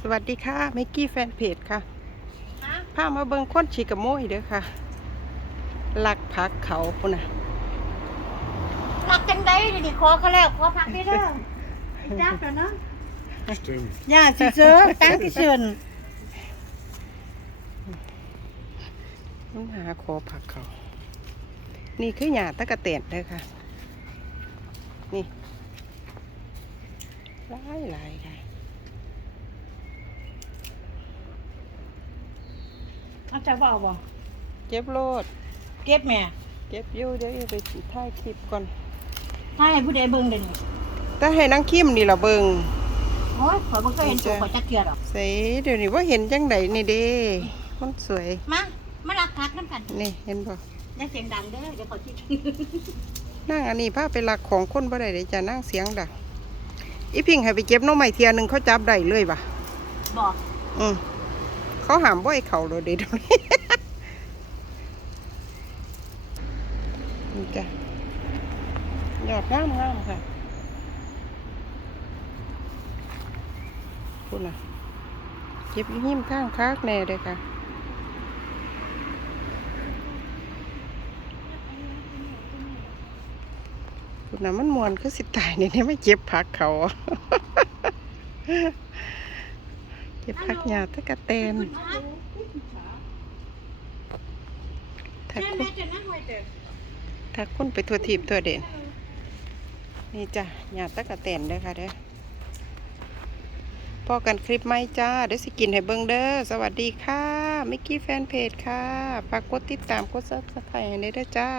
สวัสดีค่ะเมกกี้แฟนเพจค่ะพามาเบิ่งค้นชีกะโมยเด้อค่ะลักพักเขาพุ่นน่ะหลักจังได้ดิขอเขาแล้วขอพักได้เด้อไอ้จ้าเดี๋ยวนะ Stimmt. ย่าสิเจอตั้งกี่เชิญต้องหาขอพักเขา นี่คือหญ้าตะกะแตนเด้อค่ะ นี่หลายหลายค่ะ เอาจะว่าบ่เก็บโลด เก็บแม่เก็บอยู่เดี๋ยวเอาไปถ่ายคลิปก่อนถ้าให้ผู้ใดเบิ่งเดี๋ยวนี้แต่ให้นางคิมนี่ล่ะเบิ่งโอ้ยขอยบ่เคยเห็นตัวขอยจักเทื่อดอกใส่เดี๋ยวนี้ว่าเห็นจังไดนี่เด้คนสวย มามาลักพักนำกันนี่เห็นบ่อย่าเสียงดังเด้อเดี๋ยวขอยคิดนั่งอันนี้พาไปลักของคนบ่ได้เลยจ้ะนั่งเสียงดังอีพิงให้ไปเก็บหน้องใหม่เทียหนึงเขาจับได้เลยว่ะบอกอืม เขาหามบ่ให้เขาเลยเด็ดยวนี้นี่จ้ะยอดงามงามค่ะพูดนะเก็บหิมข้างคักแน่เลยค่ะพูดนะมันมวนคือสิตายเนี่ยไม่เจ็บผักเขา บผักหญ้าตะกะแตนถ้าคุณแม่จะนั่งไว้เด้อถ้าคุณไปทัวทีบตัวเด่นนี่จ้ะหญ้าตะกะแตนเด้อค่ะเด้อพอกันคลิปไหมจ้าเดี๋ยวสิกินให้เบิ่งเด้อสวัสดีค่ะมิกกี้แฟนเพจค่ะฝากกดติดตามกดซับสไครต์ให้เด้อจ้า